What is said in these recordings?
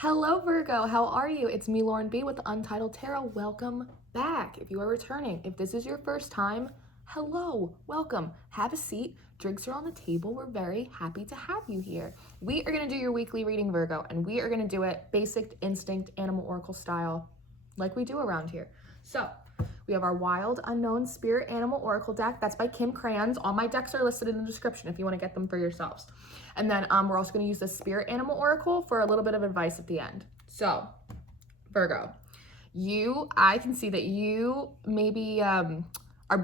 Hello Virgo, how are you? It's me, Lauren B with Untitled Tarot. Welcome back. If you are returning, if this is your first time, hello, welcome. Have a seat. Drinks are on the table. We're very happy to have you here. We are going to do your weekly reading, Virgo, and we are going to do it basic instinct animal oracle style like we do around here. So we have our Wild Unknown Spirit Animal Oracle deck. That's by Kim Crayons. All my decks are listed in the description if you want to get them for yourselves. And then we're also going to use the Spirit Animal Oracle for a little bit of advice at the end. So, Virgo, I can see that you maybe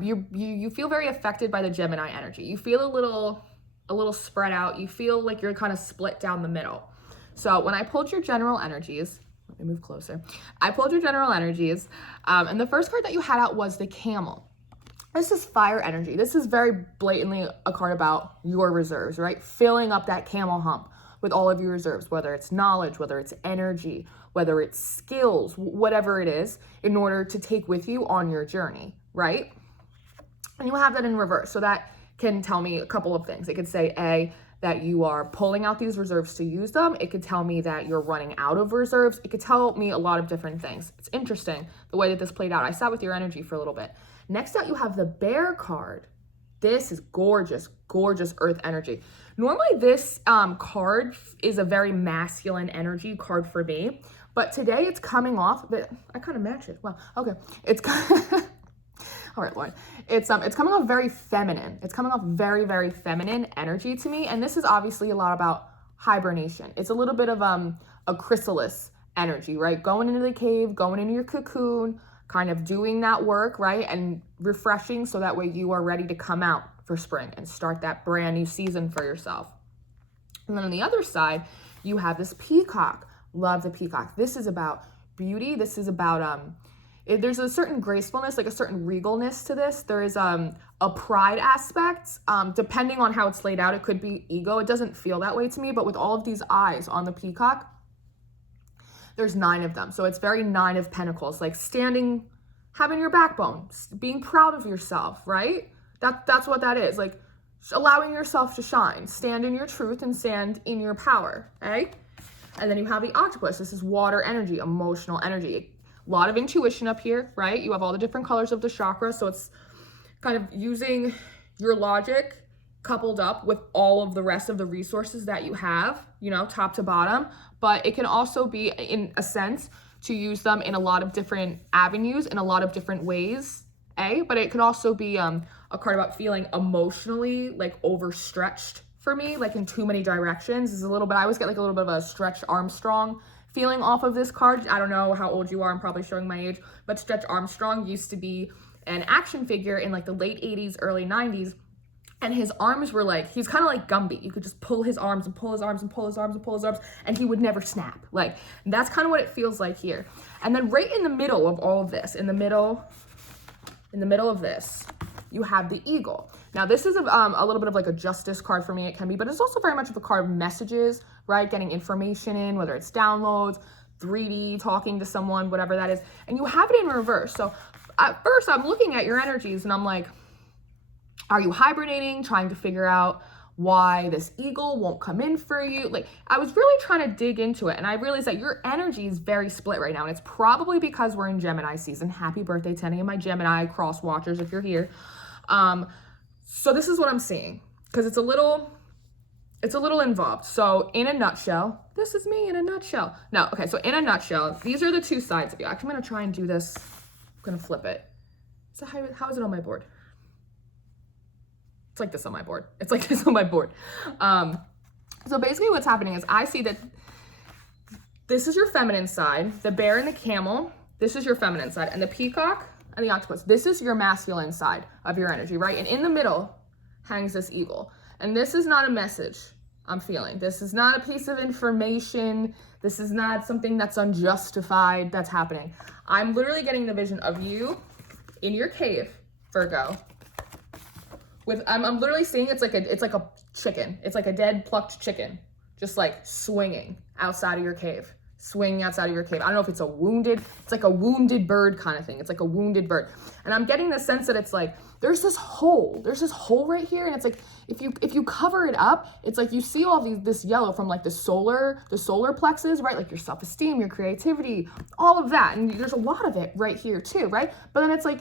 you feel very affected by the Gemini energy. You feel a little spread out. You feel like you're kind of split down the middle. So when I pulled your general energies, let me move closer. I pulled your general energies, and the first card that you had out was the Camel. This is fire energy. This is very blatantly a card about your reserves, right? Filling up that camel hump with all of your reserves, whether it's knowledge, whether it's energy, whether it's skills, whatever it is, in order to take with you on your journey, right? And you have that in reverse. So that can tell me a couple of things. It could say, that you are pulling out these reserves to use them. It could tell me that you're running out of reserves. It could tell me a lot of different things. It's interesting the way that this played out. I sat with your energy for a little bit. Next out, you have the Bear card. This is gorgeous, gorgeous earth energy. Normally this card is a very masculine energy card for me, but today it's coming off, but I kind of match it. Wow, okay. All right, Lauren. It's coming off very feminine. It's coming off very, very feminine energy to me. And this is obviously a lot about hibernation. It's a little bit of a chrysalis energy, right? Going into the cave, going into your cocoon, kind of doing that work, right? And refreshing so that way you are ready to come out for spring and start that brand new season for yourself. And then on the other side, you have this peacock. Love the peacock. This is about beauty. This is about there's a certain gracefulness, like a certain regalness to this. There is a pride aspect. Depending on how it's laid out, it could be ego. It doesn't feel that way to me, but with all of these eyes on the peacock, there's 9 of them. So it's very 9 of Pentacles, like standing, having your backbone, being proud of yourself, right? That's what that is, like allowing yourself to shine, stand in your truth and stand in your power, okay? And then you have the octopus. This is water energy, emotional energy. A lot of intuition up here, right? You have all the different colors of the chakra. So it's kind of using your logic coupled up with all of the rest of the resources that you have, you know, top to bottom. But it can also be, in a sense, to use them in a lot of different avenues, in a lot of different ways, But it could also be a card about feeling emotionally like overstretched for me, like in too many directions. Is a little bit, I always get like a little bit of a Stretch Armstrong feeling off of this card. I don't know how old you are, I'm probably showing my age, but Stretch Armstrong used to be an action figure in like the late 80s, early 90s, and his arms were like, he's kind of like Gumby. You could just pull his arms and pull his arms and pull his arms and pull his arms, and he would never snap. Like, that's kind of what it feels like here. And then right in the middle of all of this, in the middle of this, you have the eagle. Now, this is a little bit of like a justice card for me, it can be, but it's also very much of a card of messages, right? Getting information in, whether it's downloads, 3D, talking to someone, whatever that is. And you have it in reverse. So at first I'm looking at your energies and I'm like, are you hibernating, trying to figure out why this eagle won't come in for you? Like, I was really trying to dig into it, and I realized that your energy is very split right now, and it's probably because we're in Gemini season. Happy birthday to any of my Gemini cross watchers if you're here. So this is what I'm seeing, because it's a little involved. So in a nutshell, this is me in a nutshell. No, okay, so in a nutshell, these are the 2 sides of you. Actually, I'm gonna try and do this. I'm gonna flip it. So how is it on my board? It's like this on my board. It's like this on my board. So basically what's happening is I see that this is your feminine side, the bear and the camel, this is your feminine side, and the peacock and the octopus, this is your masculine side of your energy, right? And in the middle hangs this eagle. And this is not a message I'm feeling. This is not a piece of information. This is not something that's unjustified that's happening. I'm literally getting the vision of you in your cave, Virgo. I'm literally seeing it's like a chicken. It's like a dead plucked chicken, just like swinging outside of your cave. swinging outside of your cave. I don't know if it's it's like a wounded bird kind of thing. It's like a wounded bird. And I'm getting the sense that it's like, there's this hole right here. And it's like, if you cover it up, it's like you see all this yellow from like the solar plexus, right? Like your self-esteem, your creativity, all of that. And there's a lot of it right here too, right? But then it's like,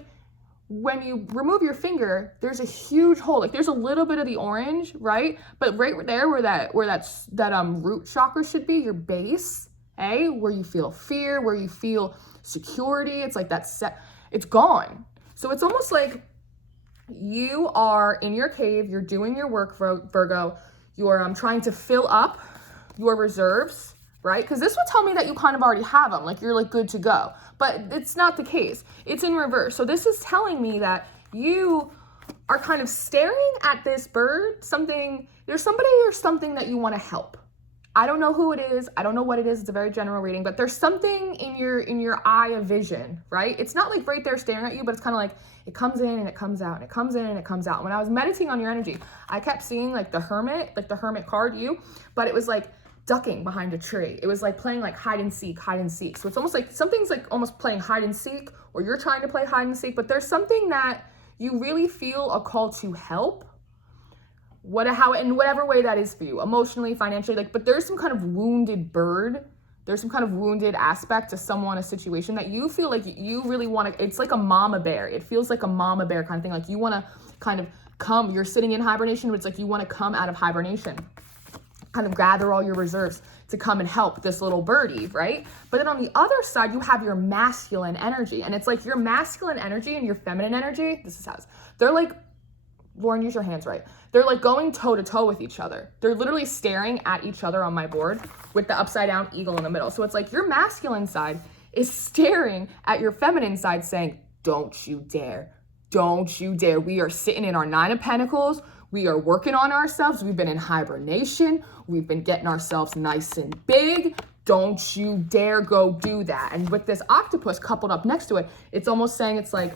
when you remove your finger, there's a huge hole. Like there's a little bit of the orange, right? But right there where that root chakra should be, your base, where you feel fear, where you feel security, it's like it's gone. So it's almost like you are in your cave, you're doing your work, Virgo, you're trying to fill up your reserves, right? Because this would tell me that you kind of already have them, like you're like good to go, but it's not the case. It's in reverse. So this is telling me that you are kind of staring at this bird, there's somebody or something that you want to help. I don't know who it is. I don't know what it is. It's a very general reading, but there's something in your eye of vision, right? It's not like right there staring at you, but it's kind of like it comes in and it comes out and it comes in and it comes out. When I was meditating on your energy, I kept seeing like the hermit card, but it was like ducking behind a tree. It was like playing like hide and seek. So it's almost like something's like almost playing hide and seek, or you're trying to play hide and seek, but there's something that you really feel a call to help. In whatever way that is for you, emotionally, financially, but there's some kind of wounded bird. There's some kind of wounded aspect to someone, a situation that you feel like you really want to, it's like a mama bear. It feels like a mama bear kind of thing. Like you want to kind of you're sitting in hibernation, but it's like you want to come out of hibernation, kind of gather all your reserves to come and help this little birdie, right? But then on the other side, you have your masculine energy. And it's like your masculine energy and your feminine energy, they're like, Lauren, use your hands right. They're like going toe to toe with each other. They're literally staring at each other on my board with the upside down eagle in the middle. So it's like your masculine side is staring at your feminine side saying, don't you dare. Don't you dare. We are sitting in our 9 of Pentacles. We are working on ourselves. We've been in hibernation. We've been getting ourselves nice and big. Don't you dare go do that. And with this octopus coupled up next to it, it's almost saying, it's like,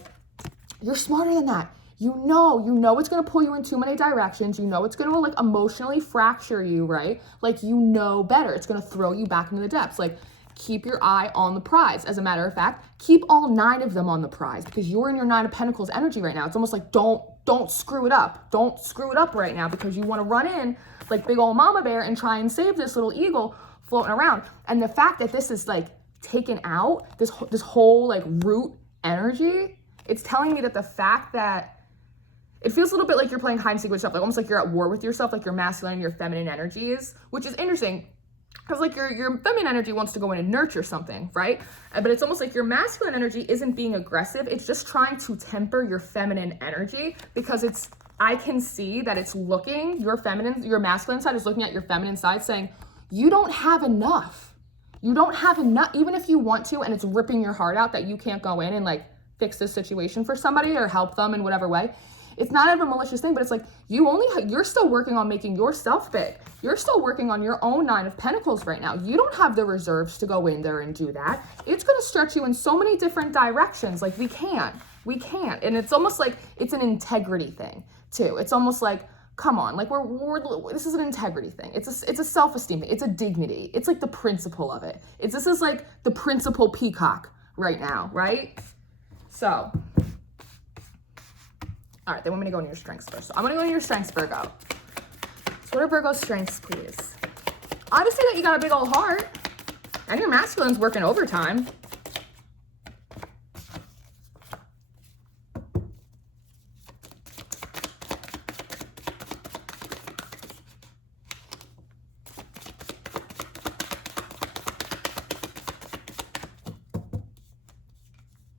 you're smarter than that. You know it's going to pull you in too many directions. You know it's going to like emotionally fracture you, right? Like, you know better. It's going to throw you back into the depths. Like, keep your eye on the prize. As a matter of fact, keep all 9 of them on the prize, because you're in your 9 of Pentacles energy right now. It's almost like don't screw it up. Don't screw it up right now, because you want to run in like big old mama bear and try and save this little eagle floating around. And the fact that this is like taken out, this whole like root energy, it's telling me that the fact that it feels a little bit like you're playing hide and seek with yourself, like almost like you're at war with yourself, like your masculine and your feminine energies, which is interesting because like your feminine energy wants to go in and nurture something, right? But it's almost like your masculine energy isn't being aggressive. It's just trying to temper your feminine energy, because I can see that it's looking, your masculine side is looking at your feminine side saying, you don't have enough. You don't have enough, even if you want to, and it's ripping your heart out that you can't go in and like fix this situation for somebody or help them in whatever way. It's not ever a malicious thing, but it's like you're still working on making yourself big. You're still working on your own 9 of Pentacles right now. You don't have the reserves to go in there and do that. It's going to stretch you in so many different directions. Like we can't. And it's almost like it's an integrity thing too. It's almost like, come on, like this is an integrity thing. It's a self-esteem thing. It's a dignity. It's like the principle of it. This is like the principal peacock right now, right? So, all right, they want me to go into your strengths first. So I'm going to go into your strengths, Virgo. So what are Virgo's strengths, please? Obviously that you got a big old heart, and your masculine's working overtime.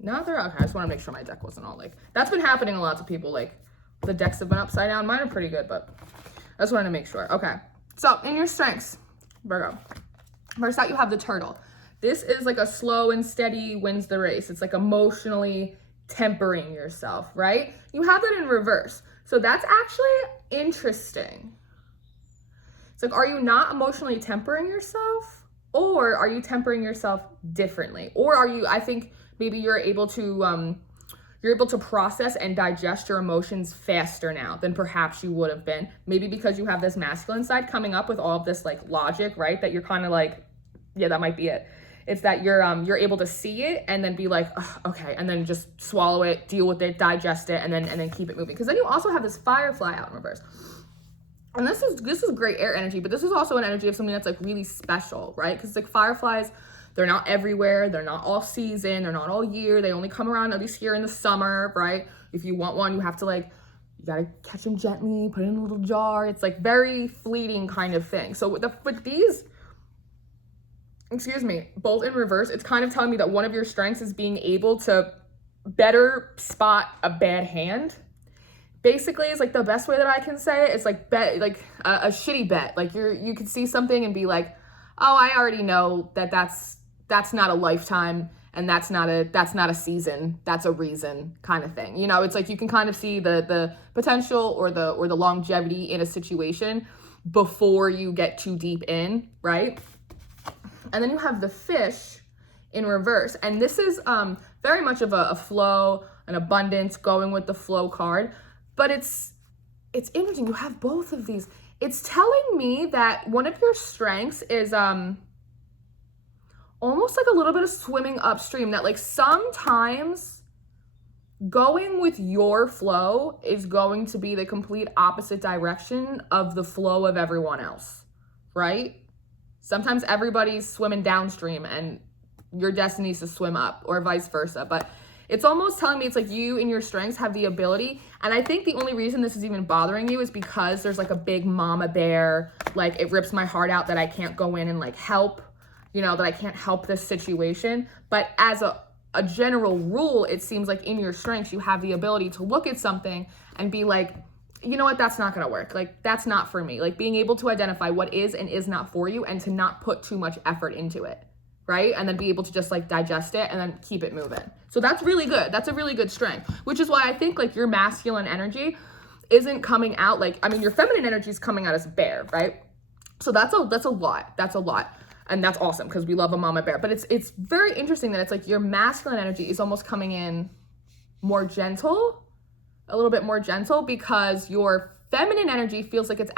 No, they're okay. I just want to make sure my deck wasn't all like, that's been happening to lots of people. Like the decks have been upside down. Mine are pretty good, but I just wanted to make sure. Okay. So in your strengths, Virgo, first out you have the turtle. This is like a slow and steady wins the race. It's like emotionally tempering yourself, right? You have that in reverse. So that's actually interesting. It's like, are you not emotionally tempering yourself, or are you tempering yourself differently? Or are you, I think, maybe you're able to process and digest your emotions faster now than perhaps you would have been. Maybe because you have this masculine side coming up with all of this like logic, right? That you're kind of like, yeah, that might be it. It's that you're able to see it and then be like, okay, and then just swallow it, deal with it, digest it, and then keep it moving. Because then you also have this Firefly out in reverse. And this is great air energy, but this is also an energy of something that's like really special, right? Because like fireflies, they're not everywhere, they're not all season, they're not all year, they only come around at least here in the summer, right? If you want one, you have to like, you gotta catch them gently, put it in a little jar. It's like very fleeting kind of thing. So with these, excuse me, both in reverse, it's kind of telling me that one of your strengths is being able to better spot a bad hand. Basically, is like the best way that I can say it. It's like a shitty bet. Like you could see something and be like, oh, I already know that's not a lifetime, and that's not a season, that's a reason kind of thing. You know, it's like you can kind of see the potential or the longevity in a situation before you get too deep in, right? And then you have the Fish in reverse, and this is very much of a flow, an abundance, going with the flow card. But it's interesting. You have both of these. It's telling me that one of your strengths is almost like a little bit of swimming upstream, that like sometimes going with your flow is going to be the complete opposite direction of the flow of everyone else, right? Sometimes everybody's swimming downstream and your destiny is to swim up, or vice versa. But it's almost telling me it's like you and your strengths have the ability. And I think the only reason this is even bothering you is because there's like a big mama bear, like it rips my heart out that I can't go in and like help, you know, that I can't help this situation. But as a general rule, it seems like in your strengths, you have the ability to look at something and be like, you know what, that's not gonna work. Like, that's not for me. Like being able to identify what is and is not for you and to not put too much effort into it, right? And then be able to just like digest it and then keep it moving. So that's really good. That's a really good strength, which is why I think like your masculine energy isn't coming out like, I mean, your feminine energy is coming out as a bear, right? So that's a lot. That's a lot. And that's awesome because we love a mama bear. But it's very interesting that it's like your masculine energy is almost coming in more gentle, a little bit more gentle, because your feminine energy feels like it's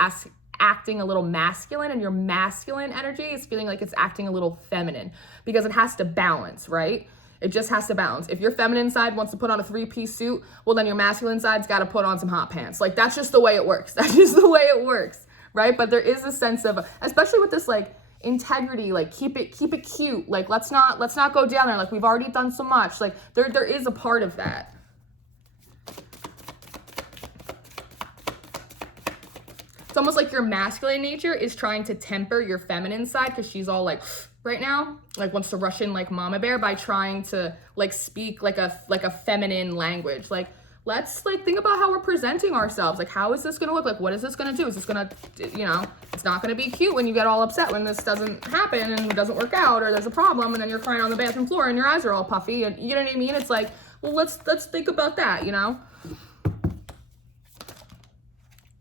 acting a little masculine, and your masculine energy is feeling like it's acting a little feminine because it has to balance, right? It just has to balance. If your feminine side wants to put on a 3-piece suit, well, then your masculine side's got to put on some hot pants. Like, that's just the way it works. That's just the way it works, right? But there is a sense of, especially with this, like, integrity, like, keep it cute. Like, let's not go down there. Like, we've already done so much. Like, there is a part of that. It's almost like your masculine nature is trying to temper your feminine side because she's all like right now, like wants to rush in like mama bear by trying to like speak like a feminine language. Like, let's like think about how we're presenting ourselves. Like, how is this gonna look? Like, what is this gonna do? Is this gonna, you know, it's not gonna be cute when you get all upset when this doesn't happen and it doesn't work out, or there's a problem and then you're crying on the bathroom floor and your eyes are all puffy, and you know what I mean? It's like, well, let's think about that, you know?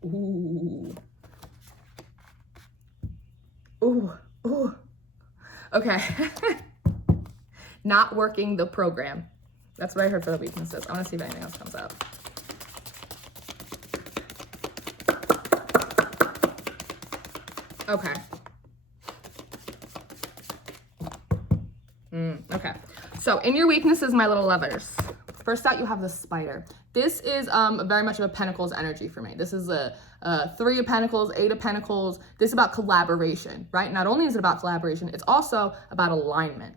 Ooh. Ooh. Ooh. Okay. Not working the program. That's what I heard for the weaknesses. I want to see if anything else comes up. Okay. Okay. So in your weaknesses, my little lovers. First out, you have the Spider. This is very much of a Pentacles energy for me. This is a 3 of Pentacles, 8 of Pentacles. This is about collaboration, right? Not only is it about collaboration, it's also about alignment,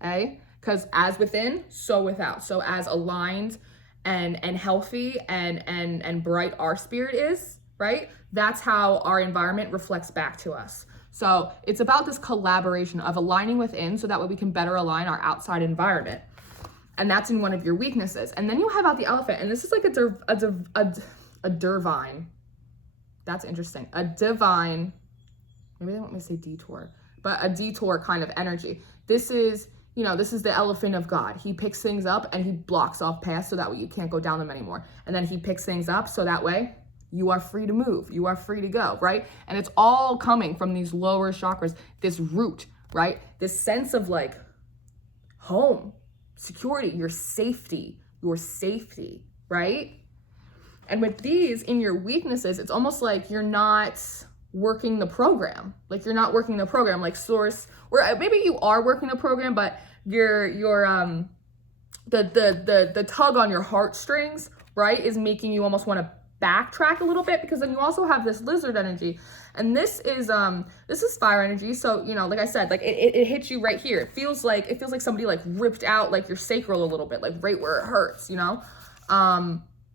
okay? Because as within, so without. So as aligned and healthy and bright our spirit is, right? That's how our environment reflects back to us. So it's about this collaboration of aligning within so that way we can better align our outside environment. And that's in one of your weaknesses. And then you have out the Elephant, and this is like a divine. That's interesting. A divine, maybe they want me to say detour, but a detour kind of energy. This is, you know, this is the elephant of God. He picks things up and he blocks off paths so that way you can't go down them anymore. And then he picks things up so that way you are free to move. You are free to go, right? And it's all coming from these lower chakras, this root, right? This sense of like home, security, your safety, right? And with these in your weaknesses, it's almost like you're not working the program. Like you're not working the program like source, or maybe you are working the program, but the tug on your heartstrings, right, is making you almost want to backtrack a little bit, because then you also have this lizard energy, and this is fire energy. So, you know, like I said, like it hits you right here. It feels like somebody like ripped out like your sacral a little bit, like right where it hurts, you know.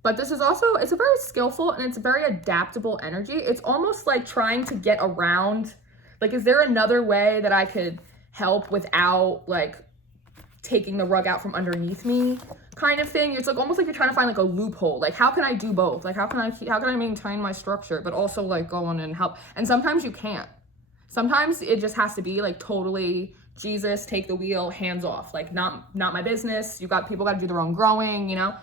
But this is also, it's a very skillful and it's a very adaptable energy. It's almost like trying to get around, like, is there another way that I could help without like taking the rug out from underneath me kind of thing. It's like almost like you're trying to find like a loophole. Like, how can I do both? Like, how can I maintain my structure, but also like go on and help? And sometimes you can't. Sometimes it just has to be like totally Jesus, take the wheel, hands off. Like, not my business. People got to do their own growing, you know?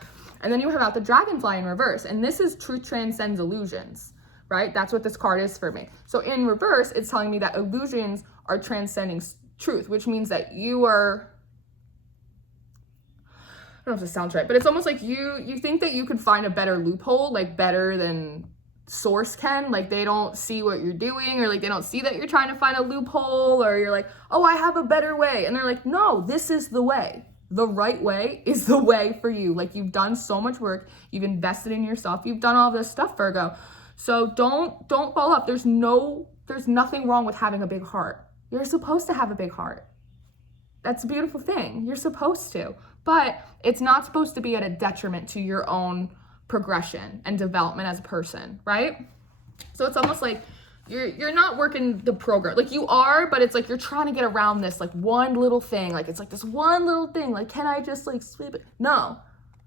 And then you have out the dragonfly in reverse. And this is truth transcends illusions, right? That's what this card is for me. So in reverse, it's telling me that illusions are transcending truth, which means that you are, I don't know if this sounds right, but it's almost like you think that you could find a better loophole, like better than source can. Like, they don't see what you're doing, or like they don't see that you're trying to find a loophole, or you're like, oh, I have a better way. And they're like, no, this is the way. The right way is the way for you. Like, you've done so much work. You've invested in yourself. You've done all this stuff, Virgo. So don't fall up. There's nothing wrong with having a big heart. You're supposed to have a big heart. That's a beautiful thing. You're supposed to. But it's not supposed to be at a detriment to your own progression and development as a person, right? So it's almost like you're not working the program. Like, you are, but it's like you're trying to get around this like one little thing. Like, it's like this one little thing. Like, can I just like sweep it? No.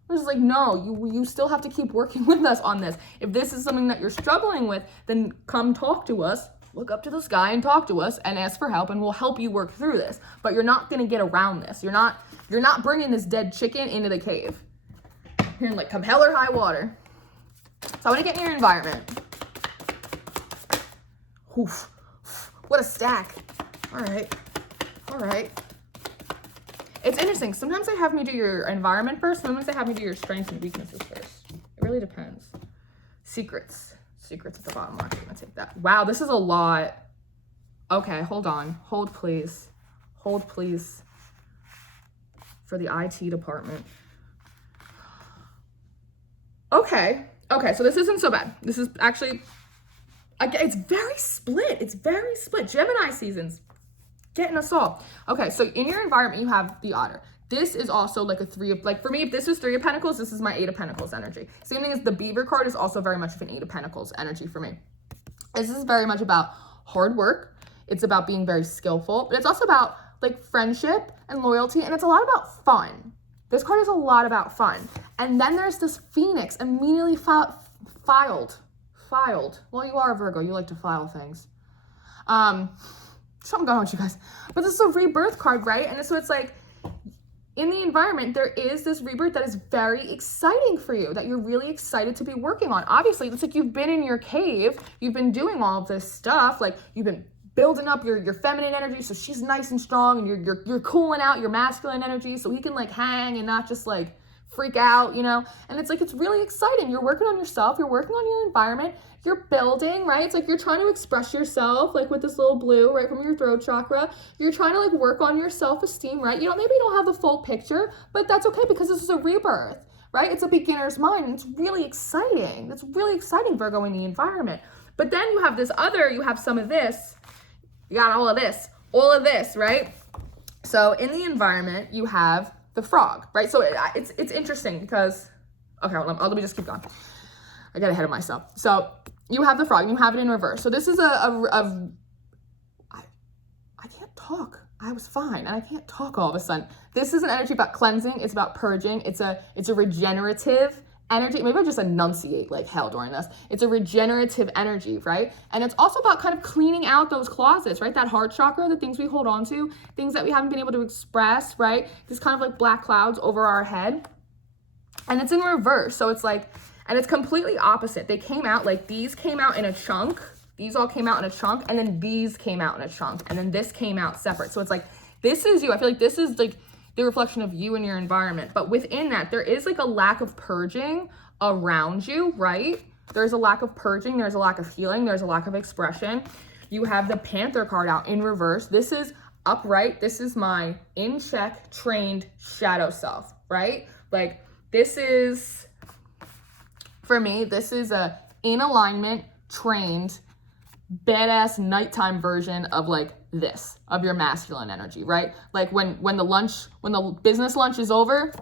It's just like, no, you still have to keep working with us on this. If this is something that you're struggling with, then come talk to us. Look up to the sky and talk to us and ask for help, and we'll help you work through this. But you're not going to get around this. You're not bringing this dead chicken into the cave. You're like, come hell or high water. So I want to get in your environment. Oof. What a stack. All right. It's interesting. Sometimes they have me do your environment first. Sometimes they have me do your strengths and weaknesses first. It really depends. Secrets at the bottom. I'm gonna take that. Wow, this is a lot. Okay, hold on. Hold, please. For the IT department. Okay, so this isn't so bad. This is actually, it's very split. Gemini seasons getting us all. Okay, so in your environment, you have the Otter. This is also like a three of, like, for me, if this is 3 of Pentacles, this is my 8 of Pentacles energy. Same thing as the Beaver card is also very much of an 8 of Pentacles energy for me. This is very much about hard work. It's about being very skillful, but it's also about like friendship and loyalty, and it's a lot about fun. This card is a lot about fun. And then there's this Phoenix immediately filed. Well, you are a Virgo. You like to file things. Something going on with you guys. But this is a rebirth card, right? And so it's like, in the environment, there is this rebirth that is very exciting for you, that you're really excited to be working on. Obviously, it's like you've been in your cave. You've been doing all of this stuff. Like, you've been building up your feminine energy, so she's nice and strong, and you're cooling out your masculine energy so he can like hang and not just like freak out, you know? And it's like, it's really exciting. You're working on yourself, you're working on your environment, you're building, right? It's like you're trying to express yourself, like with this little blue right from your throat chakra. You're trying to like work on your self-esteem, right? You know, maybe you don't have the full picture, but that's okay, because this is a rebirth, right? It's a beginner's mind. It's really exciting. It's really exciting, Virgo, in the environment. But then you have this other, you have some of this, you got all of this, right? So in the environment, you have the frog, right? So it's interesting because, okay, let me just keep going. I got ahead of myself. So you have the frog, and you have it in reverse. So this is I can't talk. I was fine, and I can't talk all of a sudden. This is an energy about cleansing. It's about purging. It's a regenerative energy. Maybe I'll just enunciate like hell during this. It's a regenerative energy, right? And it's also about kind of cleaning out those closets, right? That heart chakra, the things we hold on to, things that we haven't been able to express, right? This kind of like black clouds over our head. And it's in reverse. So it's like, and it's completely opposite. They came out, like these came out in a chunk. These all came out in a chunk, and then these came out in a chunk, and then this came out separate. So it's like, this is you. I feel like this is like the reflection of you and your environment. But within that, there is like a lack of purging around you, right? There's a lack of purging. There's a lack of healing. There's a lack of expression. You have the Panther card out in reverse. This is upright. This is my in check, trained shadow self, right? Like this is, for me, this is a in alignment, trained, badass nighttime version of like this, of your masculine energy, right? Like when the business lunch is over,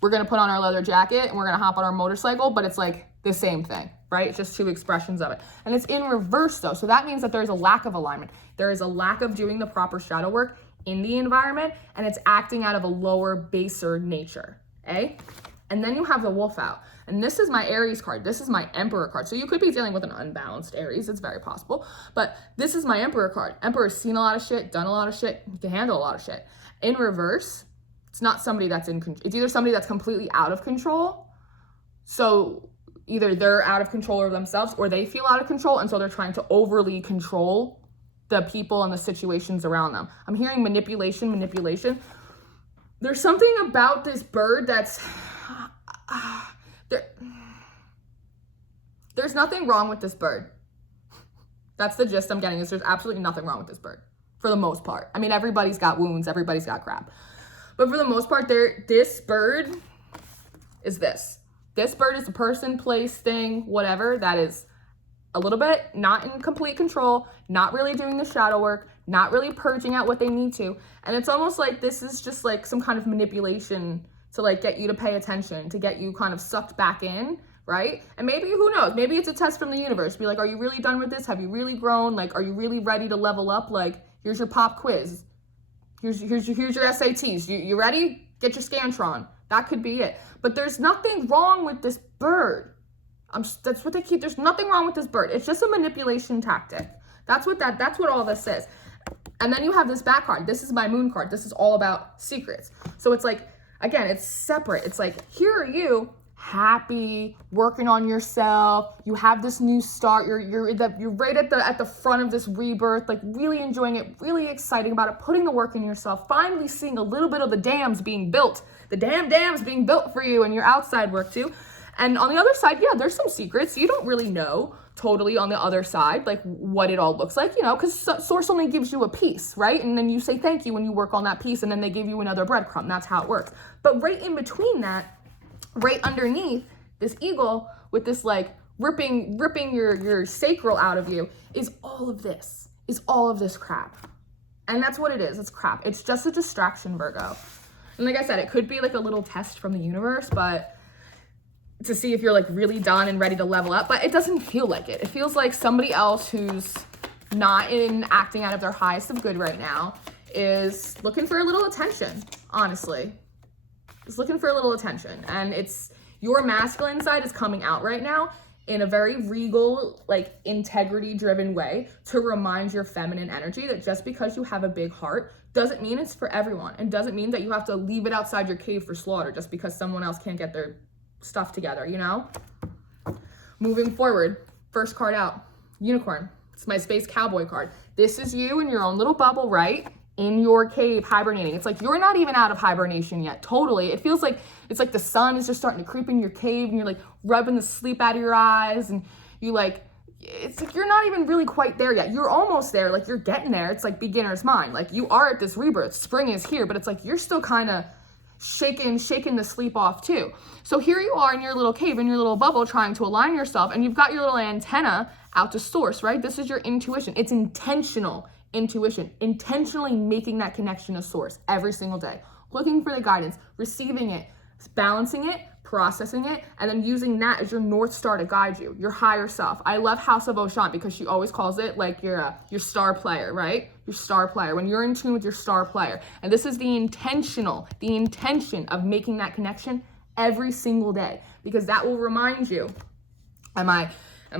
we're gonna put on our leather jacket and we're gonna hop on our motorcycle, but it's like the same thing, right? It's just two expressions of it. And it's in reverse though. So that means that there's a lack of alignment. There is a lack of doing the proper shadow work in the environment, and it's acting out of a lower, baser nature, eh? And then you have the Wolf out. And this is my Aries card. This is my Emperor card. So you could be dealing with an unbalanced Aries. It's very possible. But this is my Emperor card. Emperor's seen a lot of shit, done a lot of shit, can handle a lot of shit. In reverse, it's not somebody that's in control. It's either somebody that's completely out of control. So either they're out of control of themselves or they feel out of control. And so they're trying to overly control the people and the situations around them. I'm hearing manipulation. There's something about this bird that's... There's nothing wrong with this bird. That's the gist I'm getting, is there's absolutely nothing wrong with this bird for the most part. I mean, everybody's got wounds, everybody's got crap. But for the most part, this bird is this. This bird is a person, place, thing, whatever, that is a little bit not in complete control, not really doing the shadow work, not really purging out what they need to. And it's almost like this is just like some kind of manipulation to like get you to pay attention, to get you kind of sucked back in, right? And maybe, who knows, maybe it's a test from the universe. Be like, are you really done with this? Have you really grown? Like, are you really ready to level up? Like, here's your pop quiz. Here's your SATs. You ready? Get your Scantron. That could be it. But there's nothing wrong with this bird. That's what they keep. There's nothing wrong with this bird. It's just a manipulation tactic. That's what all this is. And then you have this back card. This is my Moon card. This is all about secrets. So it's like, again, it's separate. It's like, here are you, happy, working on yourself. You have this new start. You're right at the front of this rebirth, like really enjoying it, really exciting about it, putting the work in yourself, finally seeing a little bit of the dams being built, the dams being built for you and your outside work too. And on the other side, yeah, there's some secrets. You don't really know totally on the other side, like what it all looks like, you know, because Source only gives you a piece, right? And then you say thank you when you work on that piece, and then they give you another breadcrumb. That's how it works. But right in between that, right underneath this eagle with this like ripping your sacral out of you is all of this crap. And that's what it is. It's crap. It's just a distraction, Virgo. And like I said, it could be like a little test from the universe, but to see if you're like really done and ready to level up, but it doesn't feel like it. It feels like somebody else who's not acting out of their highest of good right now is looking for a little attention, honestly. Is looking for a little attention. And it's your masculine side is coming out right now in a very regal, like integrity driven way to remind your feminine energy that just because you have a big heart doesn't mean it's for everyone, and doesn't mean that you have to leave it outside your cave for slaughter just because someone else can't get their stuff together, you know? Moving forward, first card out, Unicorn. It's my Space Cowboy card. This is you in your own little bubble, right? In your cave, hibernating. It's like you're not even out of hibernation yet, totally. It feels like it's like the sun is just starting to creep in your cave and you're like rubbing the sleep out of your eyes, and you like, it's like you're not even really quite there yet. You're almost there, like you're getting there. It's like beginner's mind. Like you are at this rebirth. Spring is here, but it's like you're still kind of shaking the sleep off too. So here you are in your little cave, in your little bubble, trying to align yourself, and you've got your little antenna out to Source, right? This is your intuition. It's intentional intuition, intentionally making that connection to Source every single day, looking for the guidance, receiving it, balancing it, processing it, and then using that as your North Star to guide you, your higher self. I love House of Oshant because she always calls it like your star player, right? Your star player, when you're in tune with your star player. And this is the intention of making that connection every single day, because that will remind you, am I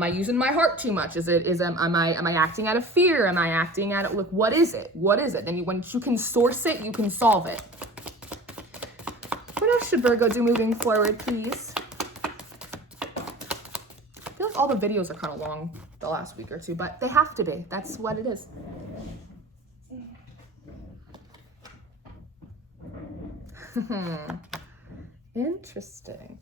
using my heart too much? Am I acting out of fear? Am I acting out of, like, what is it? And once you can source it, you can solve it. What else should Virgo do moving forward, please? I feel like all the videos are kind of long the last week or two, but they have to be. That's what it is. Interesting.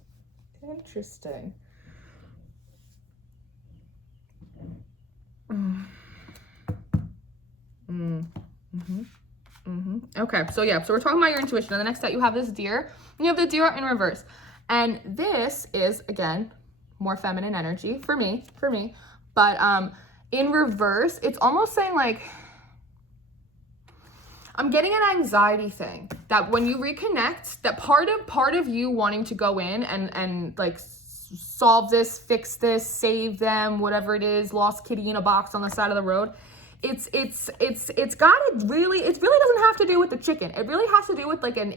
Okay, so yeah, so we're talking about your intuition. And the next set, you have this deer, and you have the deer in reverse. And this is, again, more feminine energy for me. But in reverse, it's almost saying like, I'm getting an anxiety thing that when you reconnect, that part of you wanting to go in and like solve this, fix this, save them, whatever it is, lost kitty in a box on the side of the road. It really doesn't have to do with the chicken. It really has to do with like an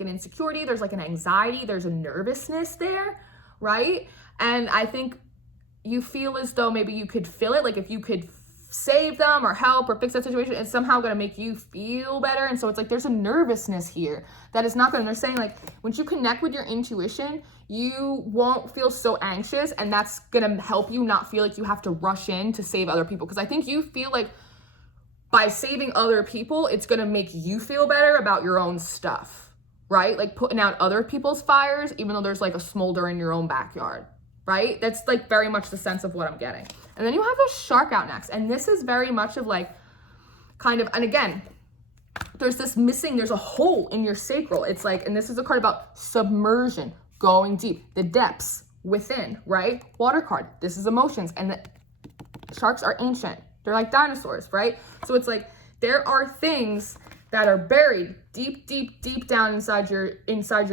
insecurity. There's like an anxiety. There's a nervousness there, right? And I think you feel as though maybe you could feel it. Like if you could save them or help or fix that situation, it's somehow going to make you feel better. And so it's like there's a nervousness here that is not good. And they're saying like once you connect with your intuition, you won't feel so anxious, and that's going to help you not feel like you have to rush in to save other people. Because I think you feel like by saving other people, it's going to make you feel better about your own stuff, right? Like putting out other people's fires, even though there's like a smolder in your own backyard, right? That's like very much the sense of what I'm getting. And then you have the shark out next. And this is very much of like kind of, and again, there's a hole in your sacral. It's like, and this is a card about submersion, going deep, the depths within, right? Water card, this is emotions. And the sharks are ancient. They're like dinosaurs, right? So it's like, there are things that are buried deep down inside your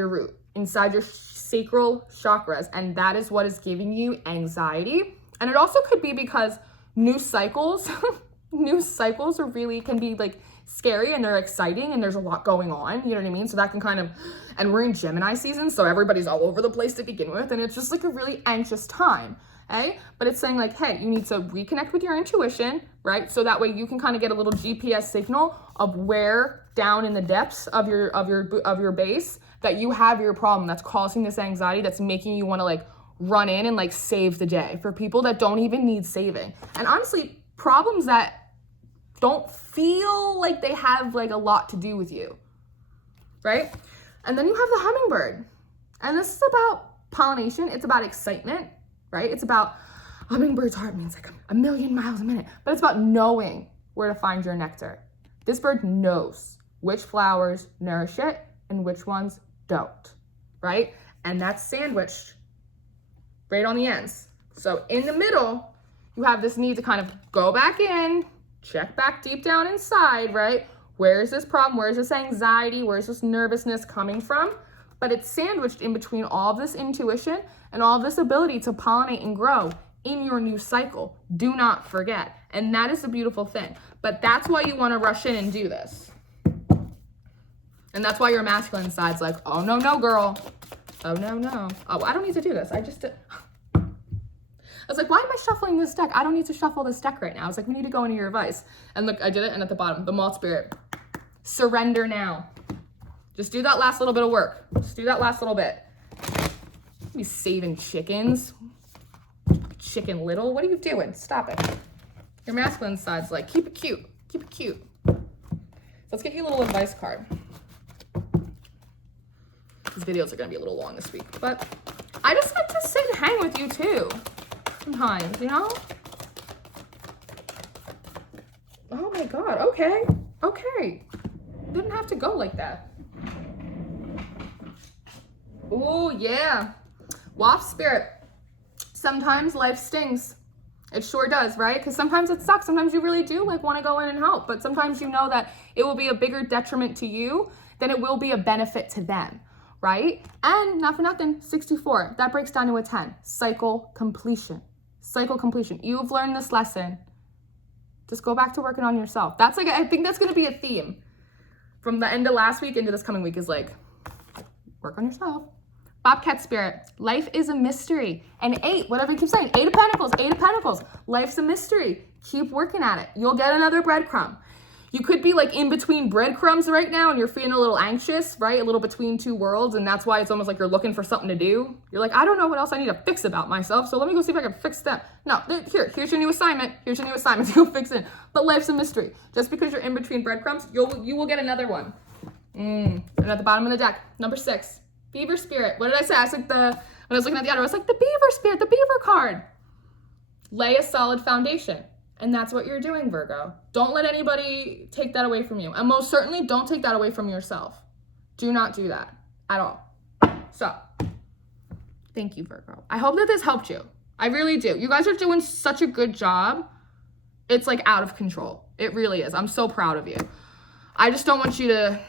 root, inside your sacral chakras. And that is what is giving you anxiety. And it also could be because new cycles are really can be like scary, and they're exciting, and there's a lot going on, you know what I mean? So that can kind of, and we're in Gemini season, so everybody's all over the place to begin with, and it's just like a really anxious time, okay? But it's saying like, hey, you need to reconnect with your intuition, right? So that way you can kind of get a little GPS signal of where down in the depths of your base that you have your problem that's causing this anxiety, that's making you want to like run in and like save the day for people that don't even need saving. And honestly, problems that don't feel like they have like a lot to do with you, right? And then you have the hummingbird. And this is about pollination. It's about excitement, right? It's about, hummingbird's heart means like a million miles a minute, but it's about knowing where to find your nectar. This bird knows which flowers nourish it and which ones don't, right? And that's sandwiched right on the ends. So in the middle, you have this need to kind of go back in, check back deep down inside, right? Where is this problem? Where is this anxiety? Where is this nervousness coming from? But it's sandwiched in between all of this intuition and all of this ability to pollinate and grow in your new cycle. Do not forget. And that is the beautiful thing. But that's why you want to rush in and do this. And that's why your masculine side's like, oh, no, girl. Oh, no. Oh, I don't need to do this. I was like, why am I shuffling this deck? I don't need to shuffle this deck right now. I was like, we need to go into your advice. And look, I did it. And at the bottom, the malt spirit, surrender now. Just do that last little bit of work. Just do that last little bit. You saving chickens. Chicken Little. What are you doing? Stop it. Your masculine side's like, keep it cute. Keep it cute. Let's get you a little advice card. These videos are going to be a little long this week. But I just like to sit and hang with you too. Sometimes, you know? Oh my God, okay. Didn't have to go like that. Oh yeah. Waft spirit. Sometimes life stings. It sure does, right? Because sometimes it sucks. Sometimes you really do like want to go in and help, but sometimes you know that it will be a bigger detriment to you than it will be a benefit to them. Right? And not for nothing, 64, that breaks down to a 10. Cycle completion. You've learned this lesson. Just go back to working on yourself. That's like, I think that's going to be a theme from the end of last week into this coming week is like, work on yourself. Bobcat spirit, life is a mystery. And 8, whatever you keep saying, 8 of Pentacles. Life's a mystery. Keep working at it. You'll get another breadcrumb. You could be like in between breadcrumbs right now and you're feeling a little anxious, right? A little between two worlds. And that's why it's almost like you're looking for something to do. You're like, I don't know what else I need to fix about myself. So let me go see if I can fix that. No, here's your new assignment. Here's your new assignment to go fix it. But life's a mystery. Just because you're in between breadcrumbs, you will get another one. And at the bottom of the deck, number 6, Beaver spirit. What did I say? I said when I was looking at the other, I was like, the Beaver spirit, the Beaver card. Lay a solid foundation. And that's what you're doing, Virgo. Don't let anybody take that away from you. And most certainly don't take that away from yourself. Do not do that at all. So, thank you, Virgo. I hope that this helped you. I really do. You guys are doing such a good job. It's like out of control. It really is. I'm so proud of you. I just don't want you to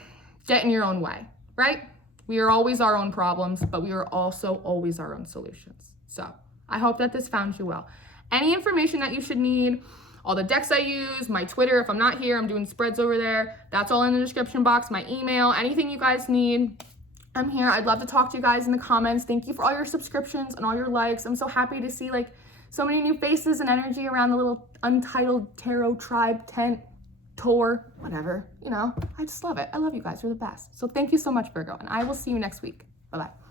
get in your own way, right? We are always our own problems, but we are also always our own solutions. So I hope that this found you well. Any information that you should need, all the decks I use, my Twitter, if I'm not here, I'm doing spreads over there. That's all in the description box, my email, anything you guys need. I'm here. I'd love to talk to you guys in the comments. Thank you for all your subscriptions and all your likes. I'm so happy to see like so many new faces and energy around the little Untitled Tarot Tribe tent tour, whatever, you know. I just love it. I love you guys. You're the best. So thank you so much, Virgo, and I will see you next week. Bye-bye.